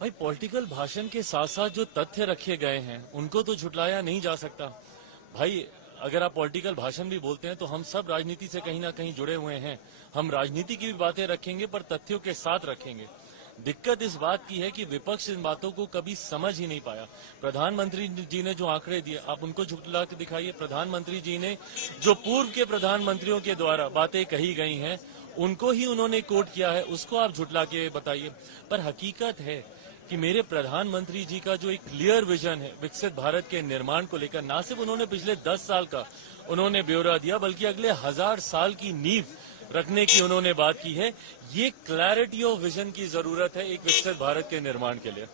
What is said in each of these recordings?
भाई पॉलिटिकल भाषण के साथ साथ जो तथ्य रखे गए हैं उनको तो झुटलाया नहीं जा सकता। भाई अगर आप पॉलिटिकल भाषण भी बोलते हैं तो हम सब राजनीति से कहीं ना कहीं जुड़े हुए हैं। हम राजनीति की भी बातें रखेंगे पर तथ्यों के साथ रखेंगे। दिक्कत इस बात की है कि विपक्ष इन बातों को कभी समझ ही नहीं पाया। प्रधानमंत्री जी ने जो आंकड़े दिए आप उनको झुटला के दिखाइए। प्रधानमंत्री जी ने जो पूर्व के प्रधानमंत्रियों के द्वारा बातें कही गई हैं उनको ही उन्होंने कोट किया है, उसको आप झुटला के बताइए। पर हकीकत है कि मेरे प्रधानमंत्री जी का जो एक क्लियर विजन है विकसित भारत के निर्माण को लेकर, ना सिर्फ उन्होंने पिछले 10 साल का उन्होंने ब्यौरा दिया बल्कि अगले 1000 साल की नींव रखने की उन्होंने बात की है। ये क्लैरिटी ऑफ विजन की जरूरत है एक विकसित भारत के निर्माण के लिए।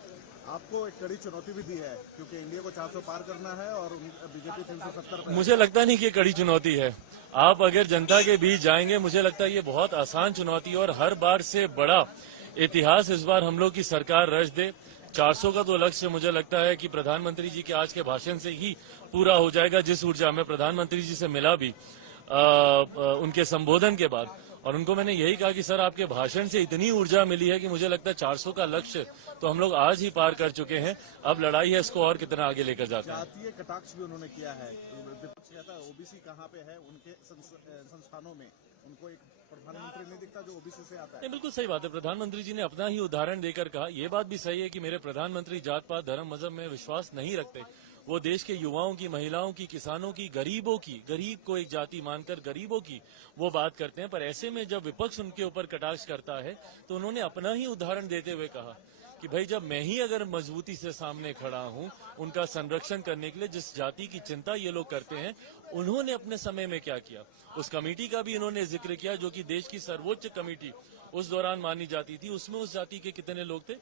आपको एक कड़ी चुनौती भी दी है क्योंकि इंडिया को 400 पार करना है और बीजेपी 370 पे। मुझे लगता नहीं कि ये कड़ी चुनौती है। आप अगर जनता के बीच जाएंगे मुझे लगता है ये बहुत आसान चुनौती है और हर बार से बड़ा इतिहास इस बार हम लोग की सरकार रच दे। 400 का तो लक्ष्य मुझे लगता है कि प्रधानमंत्री जी के आज के भाषण से ही पूरा हो जाएगा। जिस ऊर्जा में प्रधानमंत्री जी से मिला भी उनके संबोधन के बाद, और उनको मैंने यही कहा कि सर आपके भाषण से इतनी ऊर्जा मिली है कि मुझे लगता है 400 का लक्ष्य तो हम लोग आज ही पार कर चुके हैं। अब लड़ाई है इसको और कितना आगे लेकर जाते हैं। जातीय कटाक्ष भी उन्होंने किया है। विपक्ष कहता है ओबीसी कहाँ पे है उनके संस्थानों में, उनको एक प्रधानमंत्री नहीं दिखता जो ओबीसी से आता है। नहीं, बिल्कुल सही बात है। प्रधानमंत्री जी ने अपना ही उदाहरण देकर कहा। ये बात भी सही है कि मेरे प्रधानमंत्री जात पात धर्म मजहब में विश्वास नहीं रखते। वो देश के युवाओं की, महिलाओं की, किसानों की, गरीबों की, गरीब को एक जाति मानकर गरीबों की वो बात करते हैं। पर ऐसे में जब विपक्ष उनके ऊपर कटाक्ष करता है तो उन्होंने अपना ही उदाहरण देते हुए कहा कि भाई जब मैं ही अगर मजबूती से सामने खड़ा हूं उनका संरक्षण करने के लिए, जिस जाति की चिंता ये लोग करते हैं, उन्होंने अपने समय में क्या किया। उस कमेटी का भी इन्होंने जिक्र किया जो कि देश की सर्वोच्च कमेटी उस दौरान मानी जाती थी, उसमें उस जाति के कितने लोग थे।